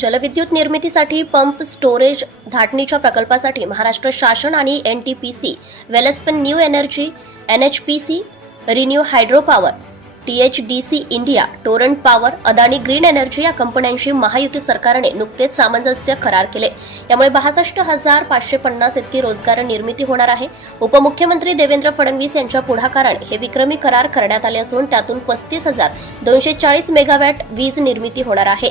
जलविद्युत निर्मितीसाठी pump storage धाटणीच्या प्रकल्पासाठी महाराष्ट्र शासन आणि N T P C Welspun new energy N H P C renew hydro power T H D C India Torrent power Adani green energy या कंपन्यांशी महायुती सरकारने नुकतेच सामंजस्य करार केले. यामुळे बासष्ट हजार पाचशे पन्नास इतकी रोजगार निर्मिती होणार आहे. उपमुख्यमंत्री देवेंद्र फडणवीस यांच्या पुढाकाराने हे विक्रमी करार करण्यात आले असून त्यातून पस्तीस हजार दोनशे चाळीस मेगावॅट वीज निर्मिती होणार आहे.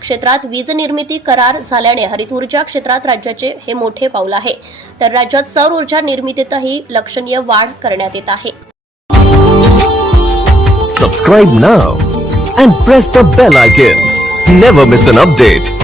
क्षेत्रात वीज निर्मिती करार झाल्याने हरित ऊर्जा क्षेत्रात राज्याचे हे मोठे पाऊल आहे. तर राज्यात सौर ऊर्जा निर्मितीतही लक्षणीय वाढ करण्यात येत आहे. Subscribe now and press the bell icon never miss an update